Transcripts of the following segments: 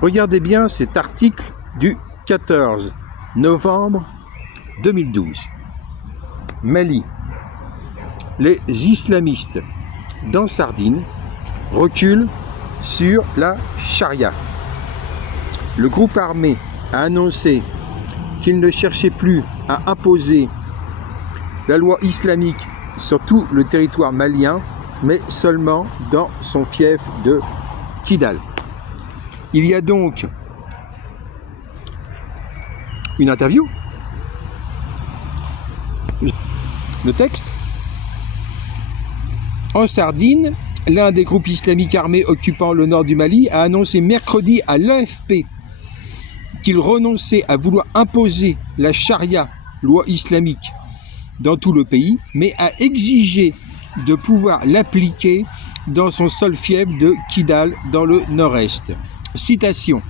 Regardez bien cet article du 14 novembre 2012. Mali. Les islamistes d'Ansardine reculent sur la charia. Le groupe armé a annoncé qu'il ne cherchait plus à imposer la loi islamique sur tout le territoire malien, mais seulement dans son fief de Kidal. Il y a donc une interview. Le texte. En Sardine, l'un des groupes islamiques armés occupant le nord du Mali a annoncé mercredi à l'AFP qu'il renonçait à vouloir imposer la charia, loi islamique, dans tout le pays, mais a exigé de pouvoir l'appliquer dans son seul fief de Kidal, dans le nord-est. Citation.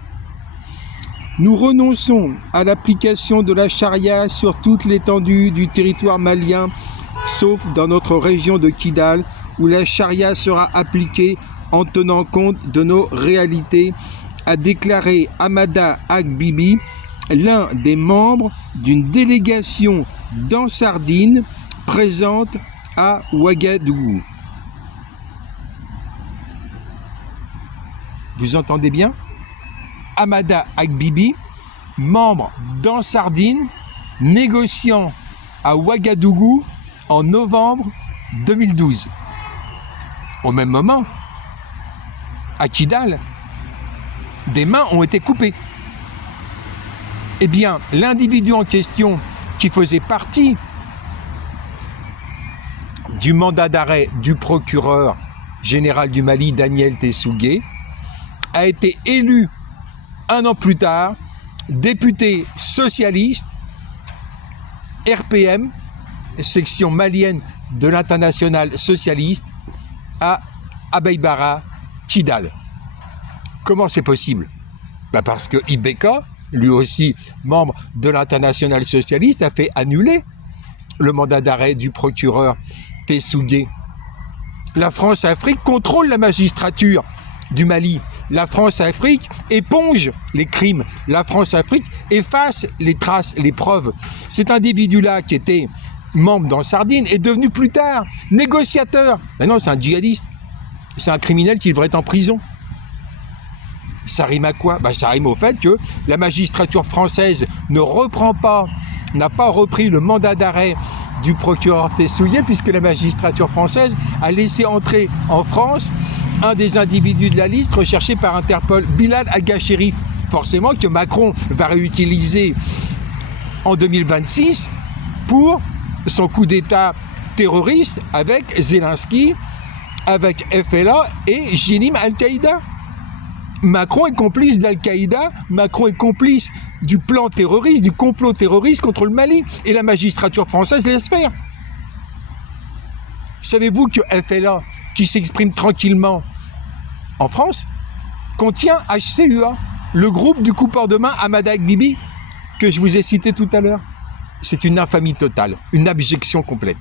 « Nous renonçons à l'application de la charia sur toute l'étendue du territoire malien, sauf dans notre région de Kidal, où la charia sera appliquée en tenant compte de nos réalités », a déclaré Hamada Agbibi, l'un des membres d'une délégation d'Ansardine présente à Ouagadougou. Vous entendez bien? Hamada Agbibi, membre d'Ansardine, négociant à Ouagadougou en novembre 2012. Au même moment, à Kidal, des mains ont été coupées. Eh bien, l'individu en question, qui faisait partie du mandat d'arrêt du procureur général du Mali, Daniel Tessougué, a été élu un an plus tard député socialiste RPM, section malienne de l'internationale socialiste, à Abeybara, Kidal. Comment c'est possible? Parce que Ibeka, lui aussi membre de l'internationale socialiste, a fait annuler le mandat d'arrêt du procureur Tessougué. La France-Afrique contrôle la magistrature du Mali. La France-Afrique éponge les crimes. La France-Afrique efface les traces, les preuves. Cet individu-là, qui était membre d'Ansardine, est devenu plus tard négociateur. Maintenant, c'est un djihadiste. C'est un criminel qui devrait être en prison. Ça rime à quoi? Ça rime au fait que la magistrature française n'a pas repris le mandat d'arrêt du procureur Tessougué, puisque la magistrature française a laissé entrer en France un des individus de la liste recherché par Interpol, Bilal Agha-Chérif. Forcément que Macron va réutiliser en 2026 pour son coup d'État terroriste avec Zelensky, avec FLA et Jenim Al-Qaïda. Macron est complice d'Al-Qaïda, Macron est complice du plan terroriste, du complot terroriste contre le Mali, et la magistrature française laisse faire. Savez-vous que FLA, qui s'exprime tranquillement en France, contient HCUA, le groupe du coupeur de main Hamada Agbibi, que je vous ai cité tout à l'heure? C'est une infamie totale, une abjection complète.